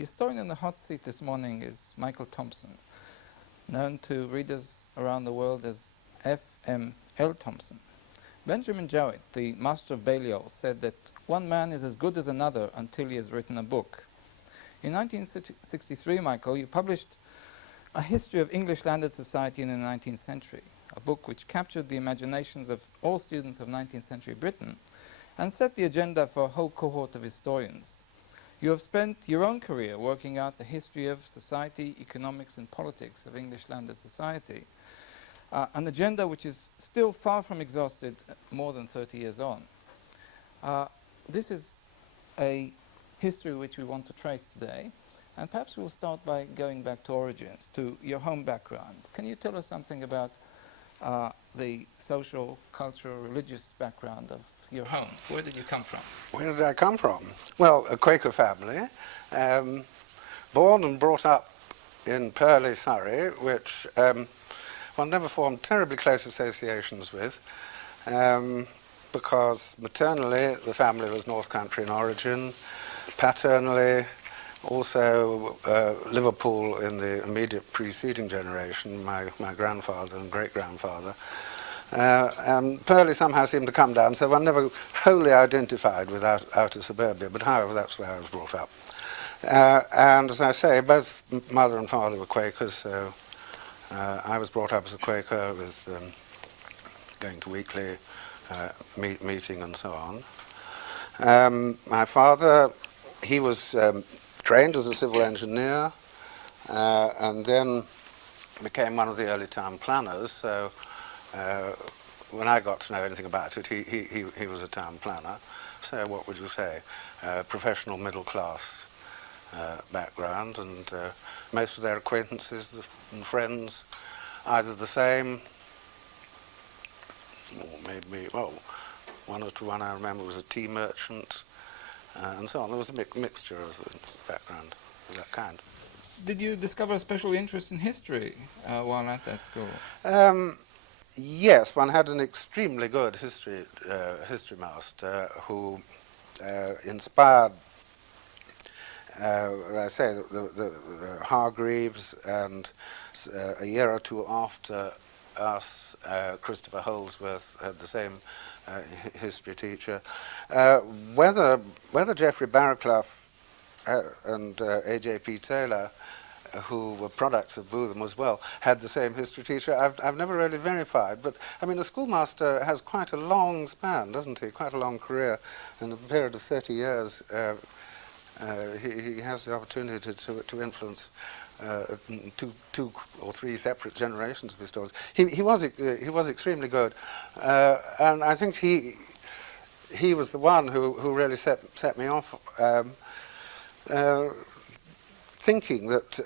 The historian in the hot seat this morning is Michael Thompson, known to readers around the world as F.M.L. Thompson. Benjamin Jowett, the master of Balliol, said that one man is as good as another until he has written a book. In 1963, Michael, you published A History of English Landed Society in the 19th Century, a book which captured the imaginations of all students of 19th century Britain and set the agenda for a whole cohort of historians. You have spent your own career working out the history of society, economics and politics of English landed society, an agenda which is still far from exhausted more than 30 years on. This is a history which we want to trace today, and perhaps we'll start by going back to origins, to your home background. Can you tell us something about the social, cultural, religious background of your home? Where did you come from? Where did I come from? Well, a Quaker family, born and brought up in Purley, Surrey, which one never formed terribly close associations with, because maternally the family was North Country in origin, paternally also Liverpool in the immediate preceding generation, my grandfather and great-grandfather. And Purley somehow seemed to come down, so one never wholly identified with outer suburbia, but however, that's where I was brought up. And as I say, both mother and father were Quakers, so I was brought up as a Quaker with going to weekly meeting and so on. My father, he was trained as a civil engineer and then became one of the early town planners, so when I got to know anything about it, he was a town planner. So what would you say? Professional middle class background, and most of their acquaintances and friends either the same, or maybe, well, one or two. One I remember was a tea merchant, and so on. There was a mixture of background of that kind. Did you discover a special interest in history while at that school? Yes, one had an extremely good history master who inspired, as I say, the Hargreaves, and a year or two after us, Christopher Holdsworth had the same history teacher. Whether Geoffrey Barraclough and A.J.P. Taylor, who were products of Bootham as well, had the same history teacher, I've never really verified. But, I mean, a schoolmaster has quite a long span, doesn't he? Quite a long career. In a period of 30 years, he has the opportunity to influence two or three separate generations of historians. He was extremely good. And I think he was the one who really set me off thinking that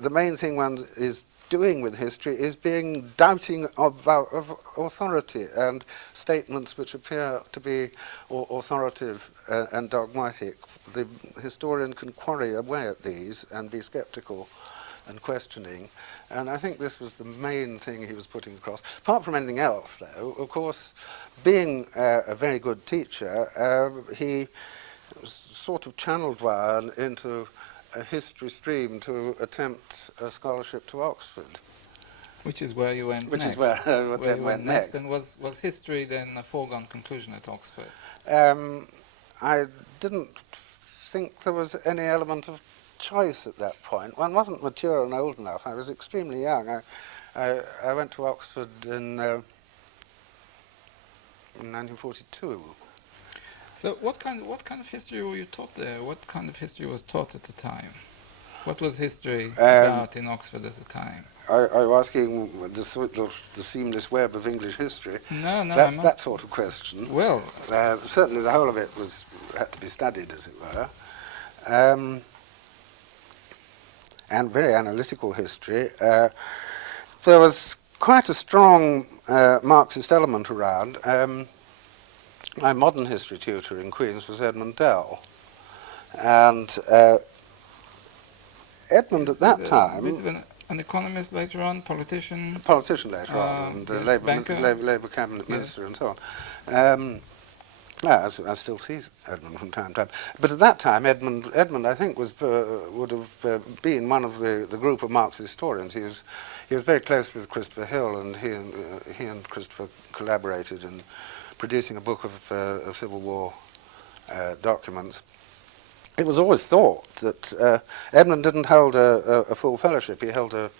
the main thing one is doing with history is being doubting of authority and statements which appear to be authoritative and dogmatic. The historian can quarry away at these and be sceptical and questioning, and I think this was the main thing he was putting across. Apart from anything else, though, of course, being a very good teacher, he sort of channeled one into a history stream to attempt a scholarship to Oxford. Which is where you went next. Which is where I went next. And was history then a foregone conclusion at Oxford? I didn't think there was any element of choice at that point. One wasn't mature and old enough. I was extremely young. I went to Oxford in 1942. So what kind of history were you taught there? What kind of history was taught at the time? What was history about in Oxford at the time? Are you asking the seamless web of English history? No, That's that sort of question. Well, certainly the whole of it had to be studied, as it were, and very analytical history. There was quite a strong Marxist element around. My modern history tutor in Queen's was Edmund Dell, and Edmund at that time... An economist later on, politician? Politician later on, and yes, Labour Cabinet Minister and so on. I still see Edmund from time to time. But at that time, Edmund I think, would have been one of the group of Marxist historians. He was very close with Christopher Hill, and he and Christopher collaborated in producing a book of Civil War documents. It was always thought that Edmund didn't hold a full fellowship. He held a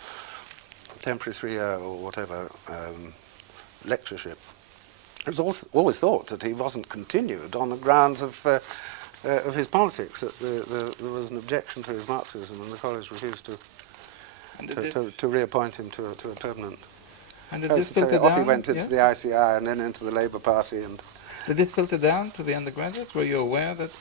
temporary 3-year or whatever lectureship. It was always thought that he wasn't continued on the grounds of his politics, that there was an objection to his Marxism, and the college refused to reappoint him to a permanent. And did this filter off down? He went into the ICI and then into the Labour Party. And did this filter down to the undergraduates? Were you aware that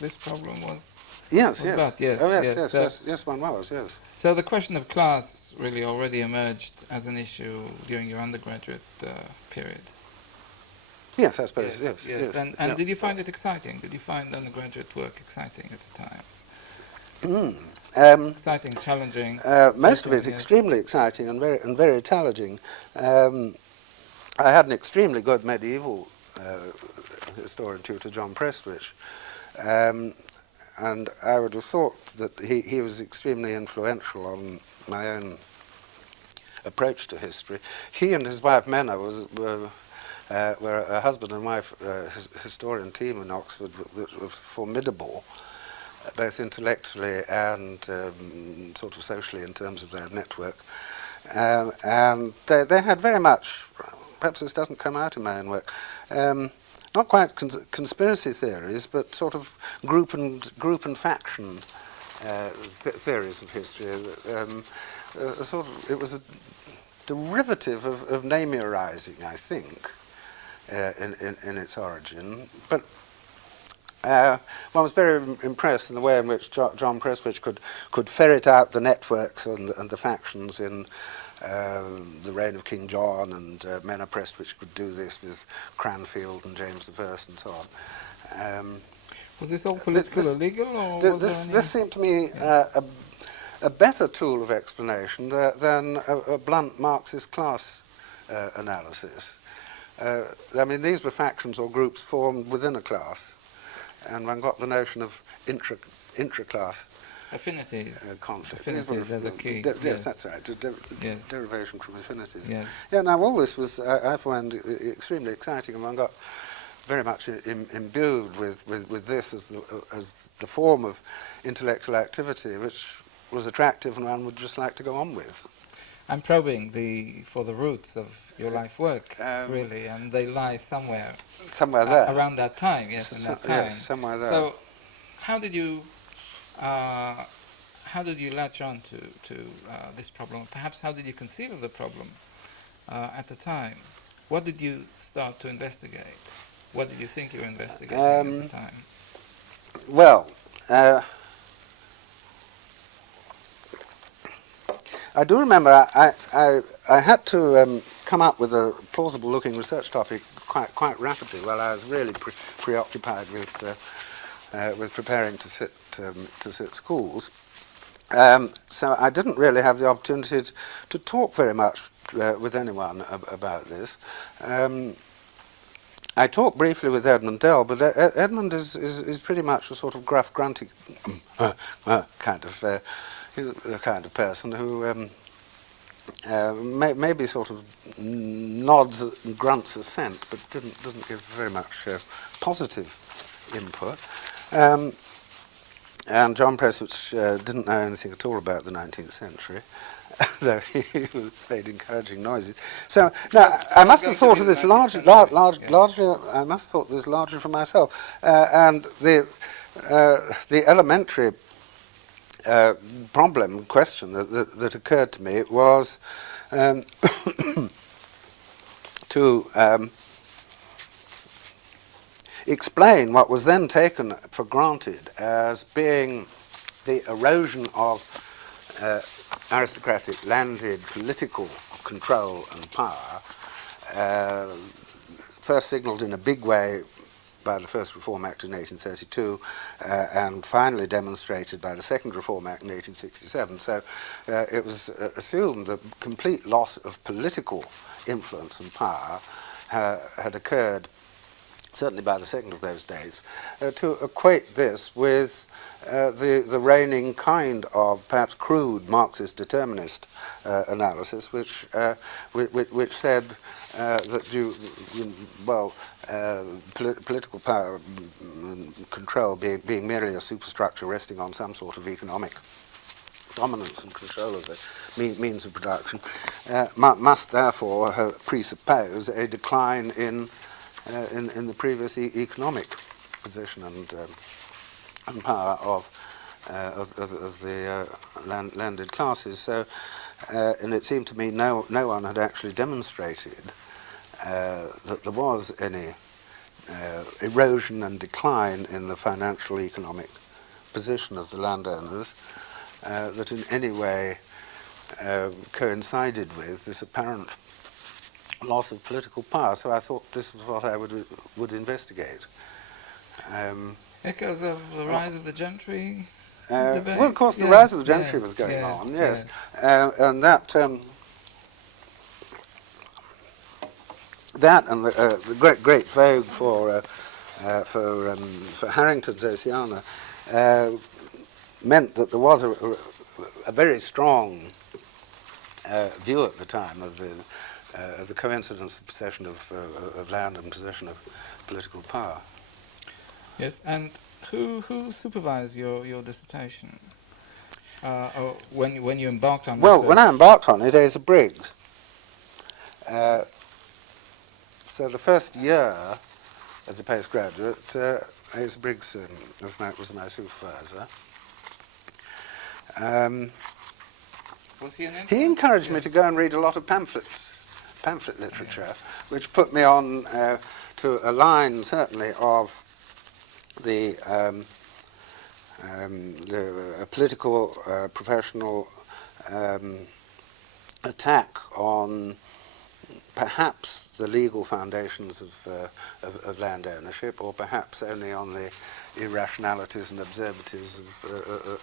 this problem was? Yes. Bad? Yes. Oh, yes, one was, yes. So the question of class really already emerged as an issue during your undergraduate period. Yes, I suppose, yes. And did you find it exciting? Did you find undergraduate work exciting at the time? Exciting, challenging? Most of it extremely exciting and very challenging. I had an extremely good medieval historian tutor, John Prestwich, and I would have thought that he was extremely influential on my own approach to history. He and his wife Menna were a husband and wife historian team in Oxford that was formidable, both intellectually and sort of socially in terms of their network. And they had very much, perhaps this doesn't come out in my own work, not quite conspiracy theories, but sort of group and faction theories of history. It was a derivative of Namierizing, I think, in its origin. But one was very impressed in the way in which John Prestwich could ferret out the networks and the factions in the reign of King John, and Menna Prestwich could do this with Cranfield and James I and so on. Was this all political or legal? Or this seemed to me a better tool of explanation than a blunt Marxist class analysis. I mean, these were factions or groups formed within a class, and one got the notion of intra-class affinities. Conflict. Affinities as a key. Yes, that's right. Derivation from affinities. Yes. Yeah. Now all this was I found extremely exciting, and one got very much imbued with this as the form of intellectual activity, which was attractive and one would just like to go on with. I'm probing for the roots of your life work, really, and they lie somewhere. Somewhere there. Around that time, yes, in that time. Yes, somewhere there. So, how did you latch on to this problem? Perhaps how did you conceive of the problem at the time? What did you start to investigate? What did you think you were investigating at the time? Well, I do remember I had to come up with a plausible-looking research topic quite rapidly while I was really preoccupied with preparing to sit schools. So I didn't really have the opportunity to talk very much with anyone about this. I talked briefly with Edmund Dell, but Edmund is pretty much a sort of gruff, grunty kind of person who maybe sort of nods and grunts assent, but doesn't give very much positive input. And John Prestwich didn't know anything at all about the 19th century, though he made encouraging noises. So now I must have thought of this largely. I must have thought this largely for myself, and the elementary question that occurred to me was to explain what was then taken for granted as being the erosion of aristocratic landed political control and power, first signalled in a big way by the first Reform Act in 1832 and finally demonstrated by the second Reform Act in 1867. So it was assumed that complete loss of political influence and power had occurred certainly by the second of those days, to equate this with the reigning kind of perhaps crude Marxist determinist analysis, which said that political power and control being merely a superstructure resting on some sort of economic dominance and control of the means of production, must therefore presuppose a decline in the previous economic position and power of the landed classes. So, and it seemed to me no one had actually demonstrated that there was any erosion and decline in the financial economic position of the landowners that in any way coincided with this apparent loss of political power. So I thought this was what I would investigate. Echoes of the rise of the gentry debate? Well, of course, the Yes, rise of the gentry yes, was going yes, on, yes. And that and the great vogue for Harrington's Oceana meant that there was a very strong view at the time of the coincidence of possession of land and possession of political power. Yes, and who supervised your dissertation? Or when you embarked on Well, research? when I embarked on it, Asa Briggs. So the first year as a postgraduate, Asa Briggs was my supervisor. Was he an influence? He encouraged me to go and read a lot of pamphlet literature, which put me on to a line, certainly, of the political, professional attack on perhaps the legal foundations of land ownership, or perhaps only on the irrationalities and absurdities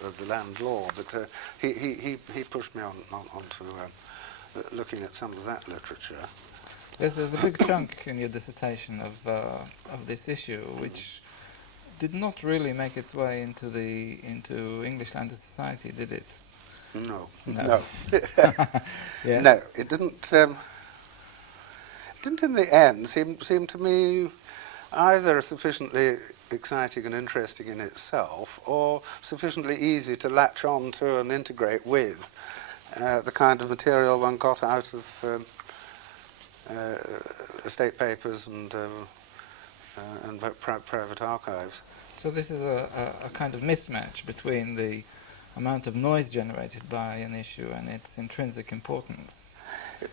of the land law. But he pushed me on to looking at some of that literature. Yes, there's a big chunk in your dissertation of this issue, which did not really make its way into English Landed Society, did it? No. Yes. No, it didn't. Didn't in the end seem to me either sufficiently exciting and interesting in itself, or sufficiently easy to latch on to and integrate with the kind of material one got out of estate papers and private archives. So this is a kind of mismatch between the amount of noise generated by an issue and its intrinsic importance.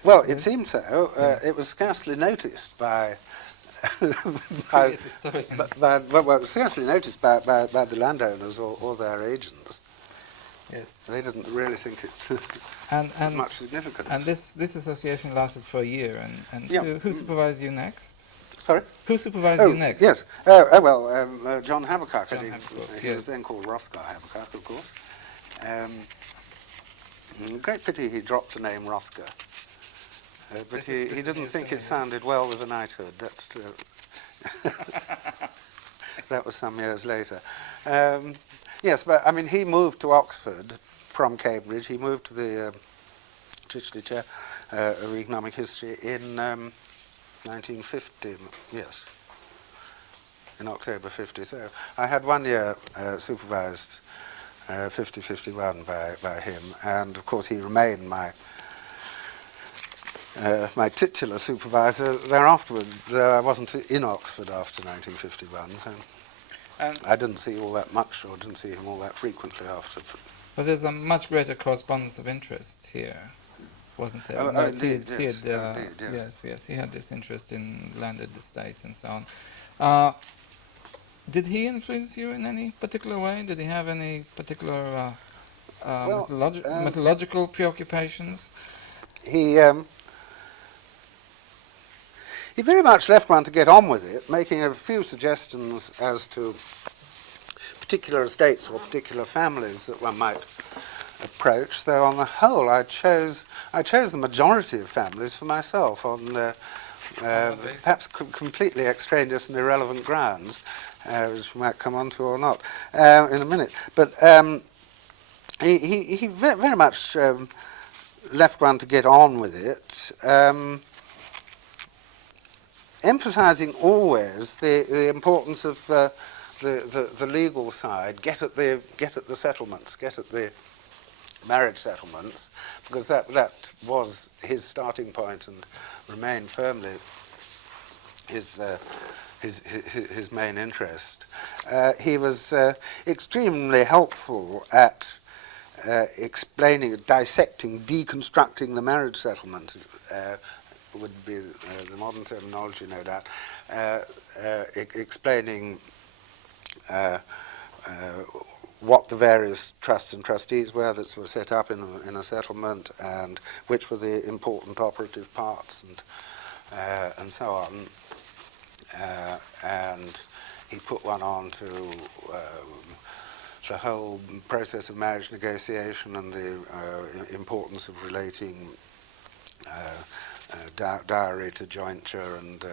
Well, it seemed so. Yes. It was scarcely noticed by previous historians. Well, scarcely noticed by the landowners or their agents. Yes. They didn't really think it had much significance. And this association lasted for a year. And yeah. Who supervised you next? Sorry? Who supervised you next? Yes. John Habakkuk. He was then called Rothgar Habakkuk, of course. Great pity he dropped the name Rothgar. But he didn't think it sounded well with the knighthood. That's that was some years later. Yes, but I mean, he moved to Oxford from Cambridge. He moved to the Chichley Chair of Economic History in 1950. Yes, in October 50. So I had 1 year supervised 50-51 by him, and of course he remained my titular supervisor thereafter. I wasn't in Oxford after 1951, so I didn't see all that much, or didn't see him all that frequently after. But there's a much greater correspondence of interest here, wasn't there? Indeed, yes. Yes, he had this interest in landed estates and so on. Did he influence you in any particular way? Did he have any particular methodological preoccupations? He very much left one to get on with it, making a few suggestions as to particular estates or particular families that one might approach. Though on the whole, I chose the majority of families for myself on what basis? perhaps completely extraneous and irrelevant grounds, which we might come on to or not in a minute. But he very much left one to get on with it, emphasizing always the importance of the legal side, get at the settlements, get at the marriage settlements, because that was his starting point and remained firmly his main interest. He was extremely helpful at explaining, dissecting, deconstructing the marriage settlement, would be the modern terminology, no doubt, explaining what the various trusts and trustees were that were set up in a settlement, and which were the important operative parts, and so on. And he put one on to the whole process of marriage negotiation and the importance of relating dowry to jointure and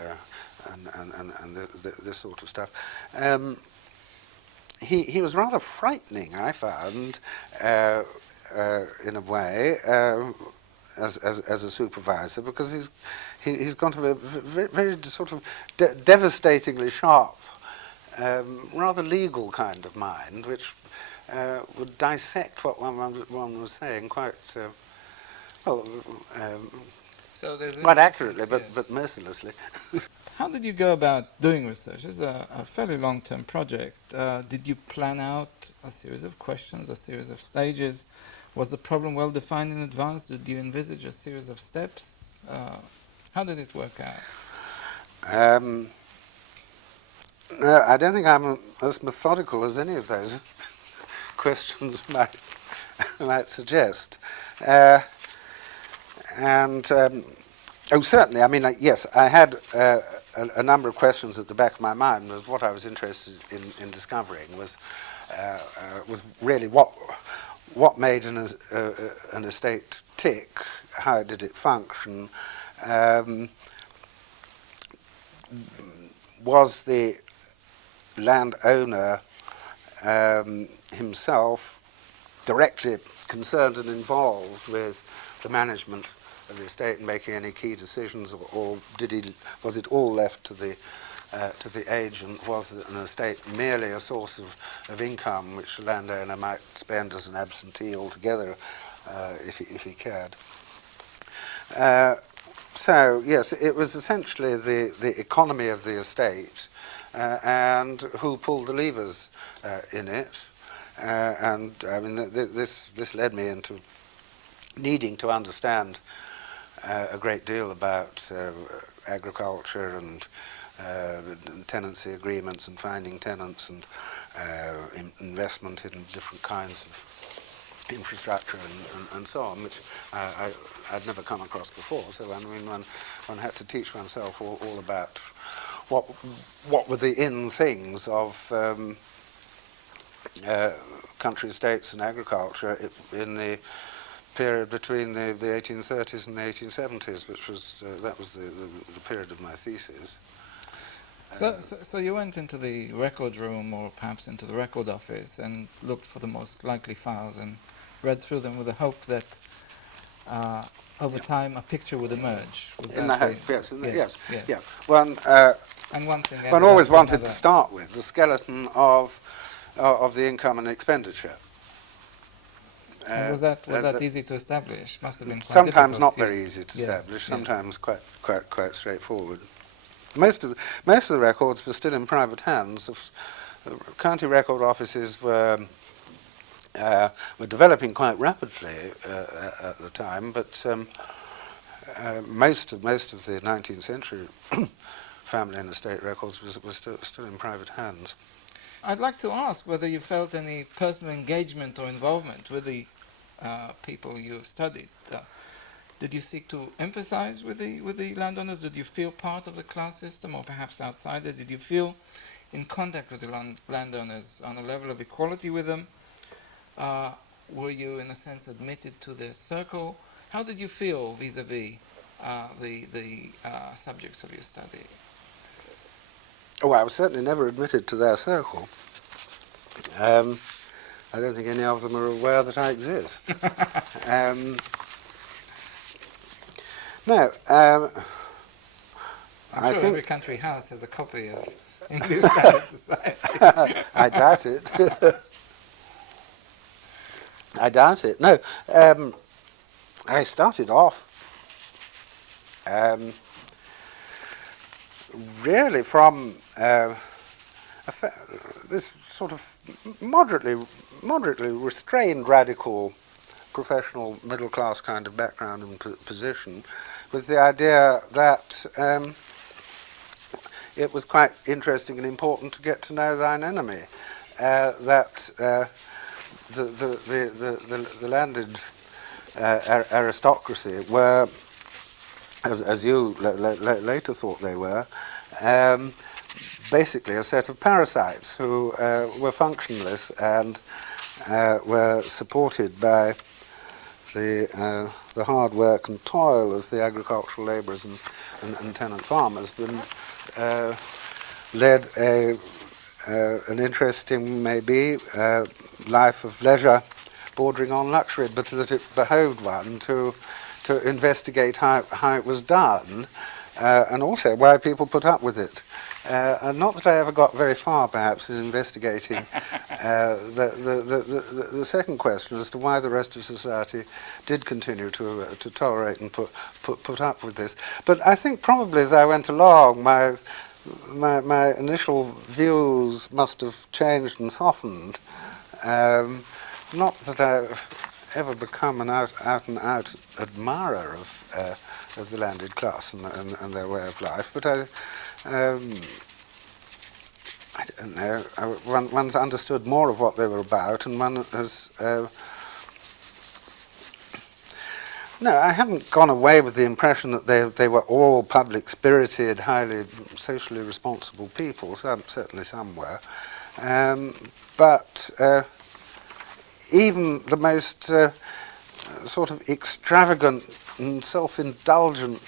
this sort of stuff. He was rather frightening, I found, in a way, as a supervisor, because he's got a very sort of devastatingly sharp, rather legal kind of mind, which would dissect what one was saying quite well, So there's quite accurately, yes. but mercilessly. How did you go about doing research? It's a fairly long-term project. Did you plan out a series of questions, a series of stages? Was the problem well defined in advance? Did you envisage a series of steps? How did it work out? No, I don't think I'm as methodical as any of those questions might suggest. Oh, certainly. I mean, yes, I had a number of questions at the back of my mind. Was what I was interested in discovering was really what made an estate tick. How did it function? Was the landowner himself directly concerned and involved with the management of the estate and making any key decisions, or was it all left to the agent? Was an estate merely a source of income which the landowner might spend as an absentee altogether if he cared? So yes, it was essentially the economy of the estate and who pulled the levers in it. And I mean, this led me into needing to understand a great deal about agriculture and tenancy agreements and finding tenants and investment in different kinds of infrastructure and so on, which I'd never come across before. So I mean, one had to teach oneself all about what were the things of country estates and agriculture in the period between the 1830s and the 1870s, which was that was the period of my thesis. So you went into the record room, or perhaps into the record office, and looked for the most likely files and read through them with the hope that over time a picture would emerge. Was In that the hope, yes. Yeah. And one thing one always wanted to start with the skeleton of the income and expenditure. Was that easy to establish? Must have been quite sometimes difficult, not yes. very easy to establish. Yes. Sometimes quite straightforward. Most of the records were still in private hands. County record offices were developing quite rapidly at the time, but most of the 19th century family and estate records was still in private hands. I'd like to ask whether you felt any personal engagement or involvement with the people you studied. Did you seek to empathize with the landowners? Did you feel part of the class system, or perhaps outside it? Did you feel in contact with the landowners on a level of equality with them? Were you, in a sense, admitted to their circle? How did you feel vis-a-vis the subjects of your study? Oh, I was certainly never admitted to their circle. I don't think any of them are aware that I exist. No, I'm I sure think every country house has a copy of English Standard Society. I doubt it. I doubt it. No, I started off really from this sort of moderately restrained radical professional middle class kind of background and position, with the idea that it was quite interesting and important to get to know thine enemy, that the landed aristocracy were, as you later thought they were, basically a set of parasites who were functionless and were supported by the hard work and toil of the agricultural labourers and tenant farmers, and led an interesting, maybe, life of leisure bordering on luxury, but that it behoved one to investigate how it was done, and also why people put up with it. And not that I ever got very far, perhaps, in investigating the second question as to why the rest of society did continue to tolerate and put up with this. But I think probably as I went along, my initial views must have changed and softened. Not that I've ever become an out and out admirer of the landed class and their way of life, but I don't know. One's understood more of what they were about, and one has. No, I haven't gone away with the impression that they were all public-spirited, highly socially responsible people. Certainly some were, but even the most sort of extravagant and self-indulgent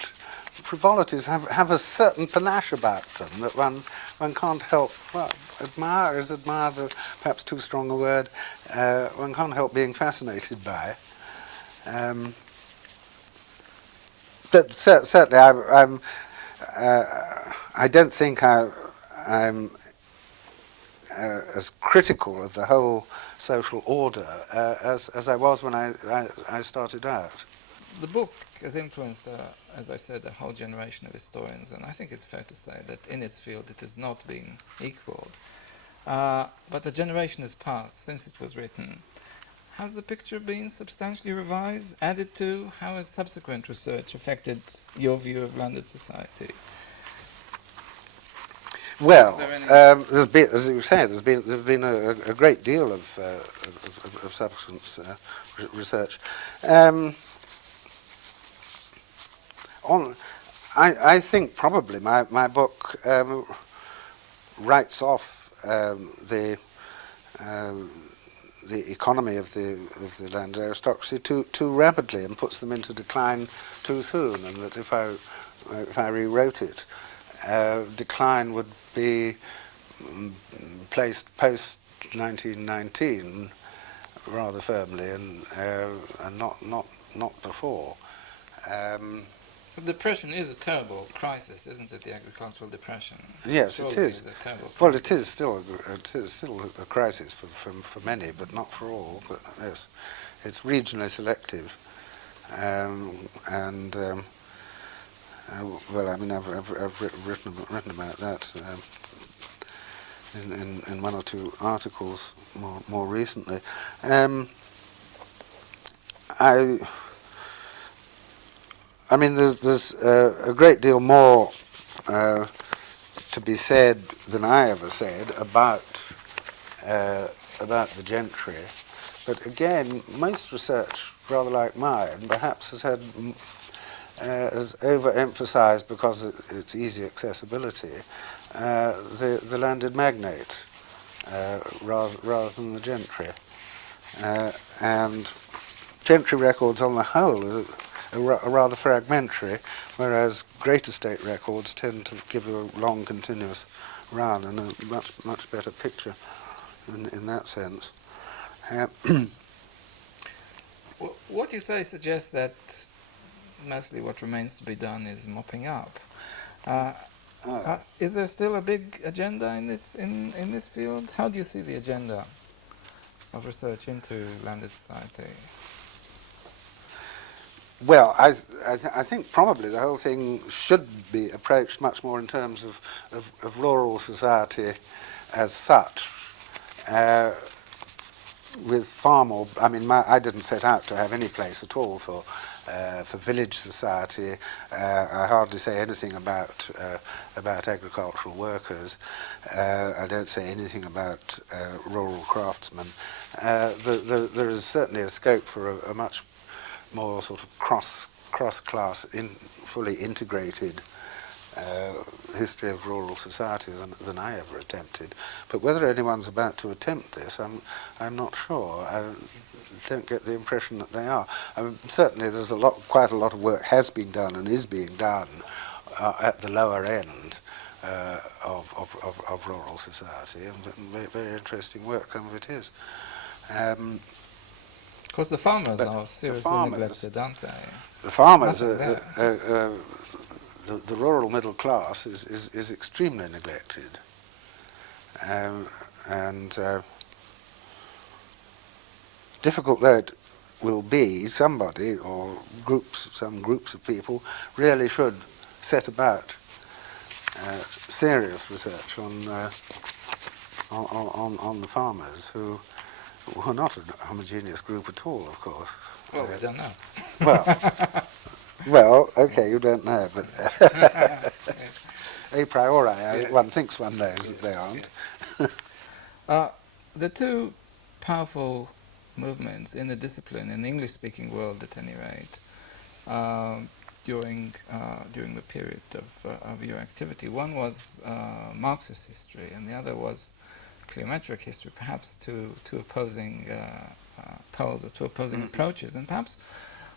frivolities have a certain panache about them that one can't help, well, admire is admire, perhaps too strong a word, one can't help being fascinated by. But certainly I don't think I'm as critical of the whole social order as I was when I started out. The book has influenced, as I said, a whole generation of historians, and I think it's fair to say that in its field it has not been equaled. But a generation has passed since it was written. Has the picture been substantially revised, added to? How has subsequent research affected your view of landed society? Well, there's been, as you say, there's been a great deal of subsequent research. I think probably my book writes off the economy of the landed aristocracy too rapidly and puts them into decline too soon, and that if I rewrote it, decline would be placed post 1919 rather firmly, and not before. The depression is a terrible crisis, isn't it? The agricultural depression. Yes, it is. Is a terrible crisis. Well, it is still a crisis for many, but not for all. But yes, it's regionally selective, and well, I mean, I've written about that in one or two articles more recently. I mean, there's a great deal more to be said than I ever said about the gentry. But again, most research, rather like mine, perhaps has overemphasized, because of its easy accessibility, the landed magnate rather than the gentry. And gentry records on the whole are rather fragmentary, whereas great estate records tend to give a long continuous run and a much better picture in that sense. What you say suggests that mostly what remains to be done is mopping up. Is there still a big agenda in this field? How do you see the agenda of research into landed society? Well, I think probably the whole thing should be approached much more in terms of rural society as such, with far more. I mean, I didn't set out to have any place at all for village society. I hardly say anything about agricultural workers. I don't say anything about rural craftsmen. There is certainly a scope for a much more sort of cross-class, fully integrated history of rural society than I ever attempted. But whether anyone's about to attempt this, I'm not sure. I don't get the impression that they are. I mean, certainly there's quite a lot of work has been done and is being done at the lower end of rural society, and very interesting work, some of it is. Because the farmers are seriously neglected, aren't they? The farmers, the rural middle class is extremely neglected, and difficult though it will be, somebody or some groups of people really should set about serious research on the farmers who are not a homogeneous group at all, of course. Well, we don't know. Well, okay, you don't know, but a priori, one thinks one knows that they aren't. The two powerful movements in the discipline, in the English-speaking world at any rate, during the period of your activity, one was Marxist history, and the other was cliometric history, perhaps two opposing poles or two opposing approaches. And perhaps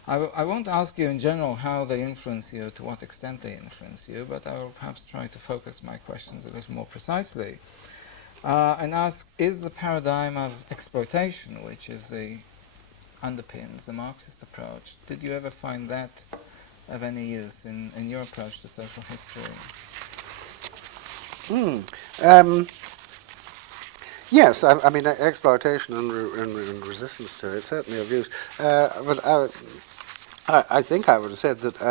I won't ask you in general how they influence you, to what extent they influence you, but I will perhaps try to focus my questions a little more precisely and ask, is the paradigm of exploitation, which is underpins the Marxist approach, did you ever find that of any use in your approach to social history? Yes, I mean, exploitation and resistance to it certainly of use. But I think I would have said that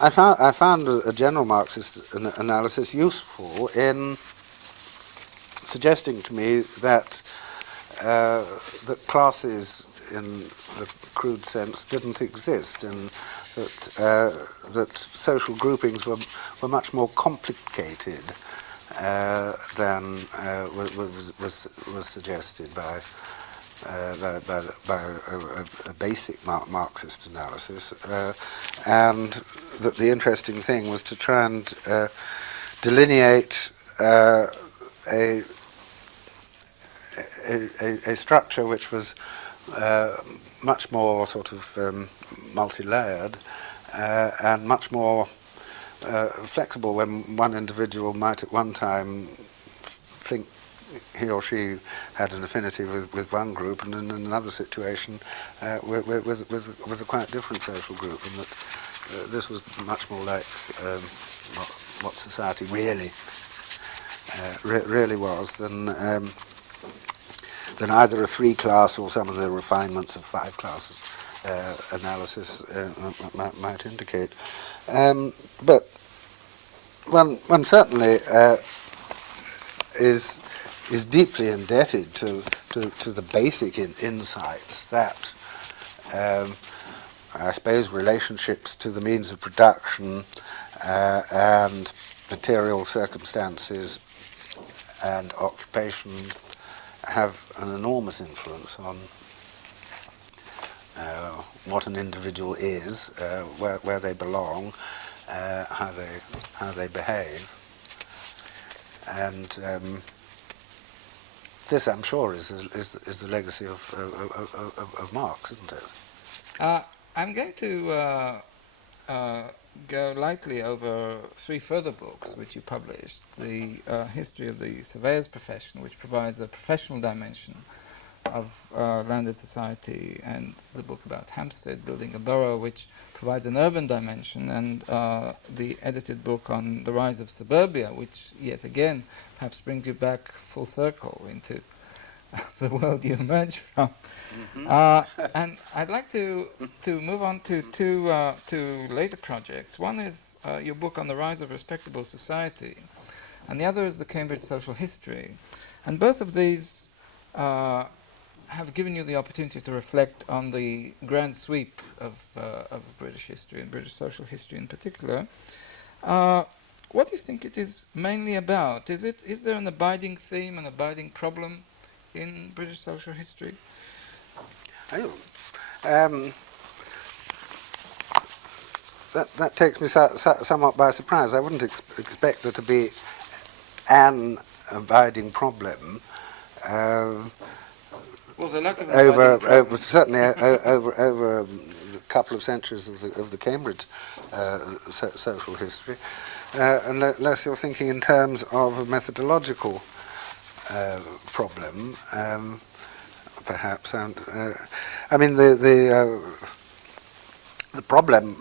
I found a general Marxist analysis useful in suggesting to me that classes in the crude sense didn't exist, and that social groupings were much more complicated than was suggested by a basic Marxist analysis, and that the interesting thing was to try and delineate a structure which was much more sort of multi-layered and much more flexible, when one individual might at one time think he or she had an affinity with one group, and in another situation with a quite different social group, and that this was much more like what society really was than either a three-class or some of the refinements of five-class analysis might indicate. But one certainly is deeply indebted to the basic insights that I suppose relationships to the means of production and material circumstances and occupation have an enormous influence on what an individual is, where they belong, how they behave, and this, I'm sure, is the legacy of Marx, isn't it? I'm going to go lightly over 3 further books which you published. The History of the Surveyor's Profession, which provides a professional dimension of landed society, and the book about Hampstead, Building a Borough, which provides an urban dimension, and the edited book on the rise of suburbia, which yet again perhaps brings you back full circle into the world you emerged from. And I'd like to move on to two later projects. One is your book on the rise of respectable society, and the other is the Cambridge Social History. And both of these have given you the opportunity to reflect on the grand sweep of British history, and British social history in particular. What do you think it is mainly about? Is there an abiding theme, an abiding problem in British social history? That takes me somewhat by surprise. I wouldn't expect there to be an abiding problem. Well, the lack of certainly over a couple of centuries of the Cambridge social history, unless you're thinking in terms of a methodological problem, perhaps. And I mean, the problem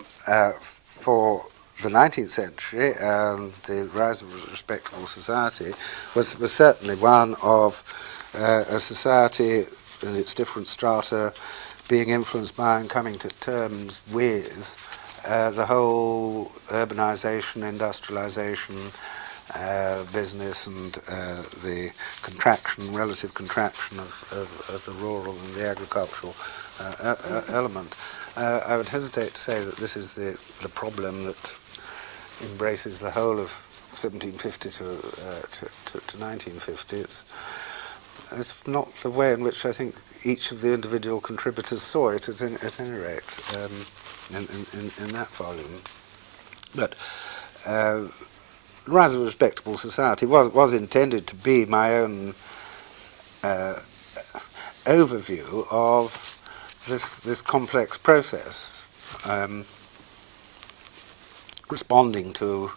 for the 19th century and the rise of a respectable society was certainly one of a society in its different strata being influenced by and coming to terms with the whole urbanization, industrialization, business, and the relative contraction of the rural and the agricultural element. I would hesitate to say that this is the problem that embraces the whole of 1750 to 1950. It's not the way in which I think each of the individual contributors saw it, at any rate, in that volume. But Rise of a Respectable Society was intended to be my own overview of this complex process, responding to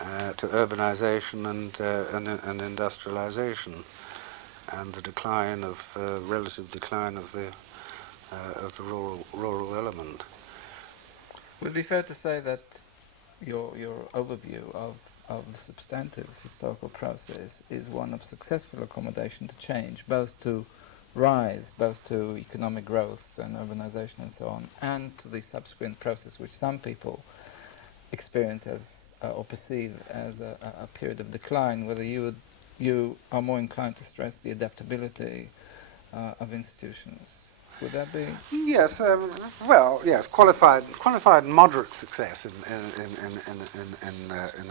urbanization and industrialization, and the decline of relative decline of the rural element. Would it be fair to say that your overview of the substantive historical process is one of successful accommodation to change, both to rise, both to economic growth and urbanization and so on, and to the subsequent process which some people experience as or perceive as a period of decline, whether you are more inclined to stress the adaptability of institutions? Would that be? Yes. Well, yes. Qualified moderate success in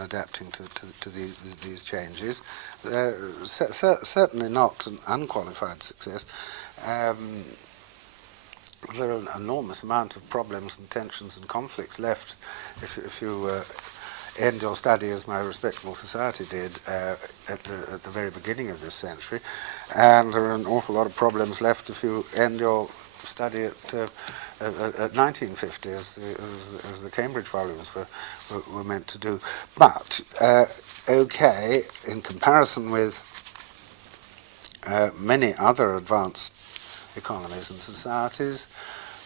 adapting to these changes. Certainly not an unqualified success. There are an enormous amount of problems and tensions and conflicts left if you end your study, as my Respectable Society did, at the very beginning of this century, and there are an awful lot of problems left if you end your study at 1950, as the Cambridge volumes were meant to do. But okay, in comparison with many other advanced economies and societies,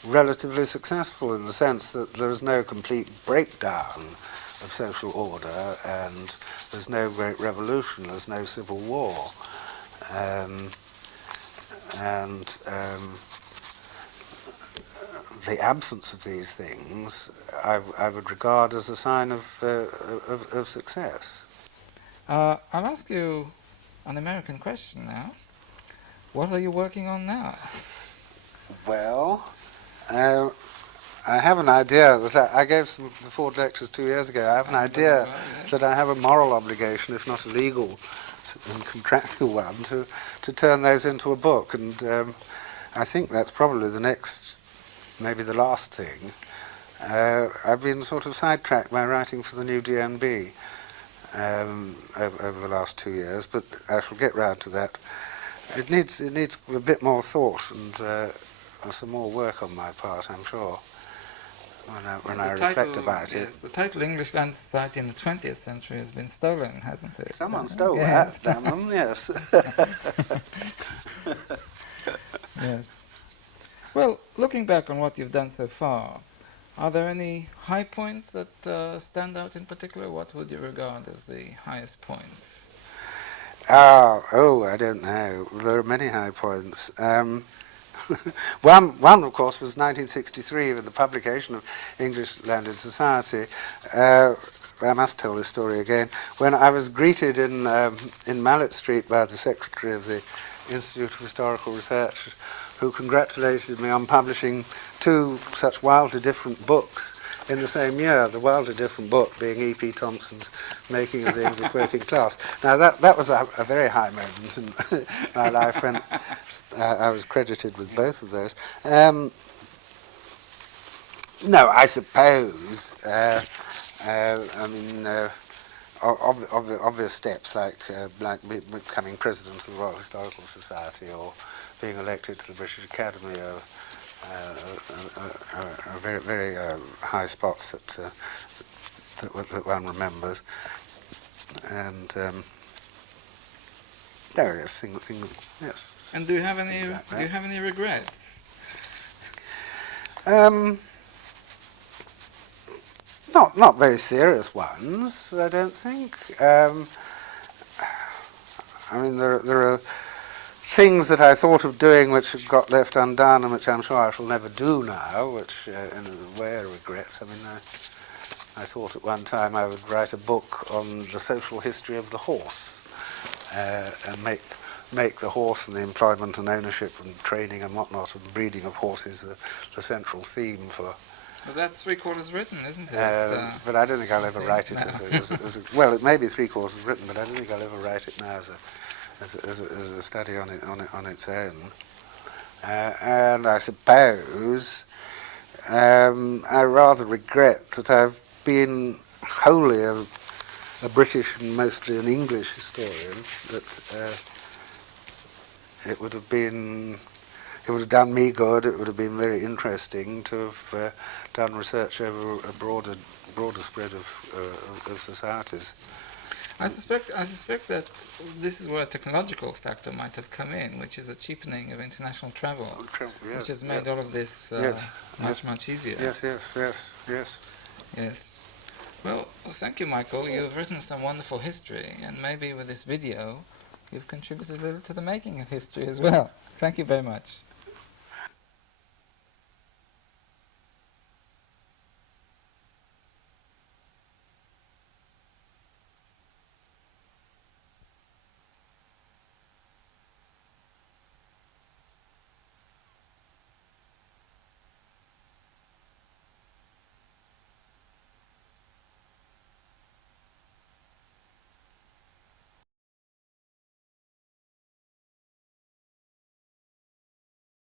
relatively successful in the sense that there is no complete breakdown of social order, and there's no great revolution, there's no civil war, and the absence of these things I would regard as a sign of success. I'll ask you an American question now. What are you working on now? Well, I have an idea that I gave the Ford lectures 2 years ago. I have an idea that I have a moral obligation, if not a legal and contractual one, to turn those into a book. And I think that's probably the next, maybe the last thing. I've been sort of sidetracked by writing for the new DNB over the last 2 years, but I shall get round to that. It needs a bit more thought and some more work on my part, I'm sure, when I reflect about it. Yes, the title English Land Society in the 20th Century has been stolen, hasn't it? Someone stole yes. that, damn them, yes. Yes. Well, looking back on what you've done so far, are there any high points that stand out in particular? What would you regard as the highest points? I don't know. There are many high points. One, of course, was 1963 with the publication of English Landed Society. I must tell this story again. When I was greeted in Mallet Street by the secretary of the Institute of Historical Research, who congratulated me on publishing two such wildly different books in the same year, the wildly different book being E.P. Thompson's Making of the English Working Class. Now that was a very high moment in my life when I was credited with both of those. No, I suppose, obvious steps like becoming president of the Royal Historical Society or being elected to the British Academy are very, very high spots that one remembers. And yes. And do you have any regrets? Not very serious ones, I don't think. There are things that I thought of doing which got left undone and which I'm sure I shall never do now, which in a way are regrets. I thought at one time I would write a book on the social history of the horse and make the horse and the employment and ownership and training and whatnot and breeding of horses the central theme for... But that's three-quarters written, isn't it? But I don't think I'll ever write it as a... Well, it may be three-quarters written, but I don't think I'll ever write it now as a study on its own. And I suppose I rather regret that I've been wholly a British and mostly an English historian, that it would have done me good. It would have been very interesting to have done research over a broader spread of societies. I suspect that this is where a technological factor might have come in, which is a cheapening of international travel, Yes, which has made all of this much easier. Yes. Well, thank you, Michael. You've written some wonderful history, and maybe with this video, you've contributed a little to the making of history as well. Thank you very much.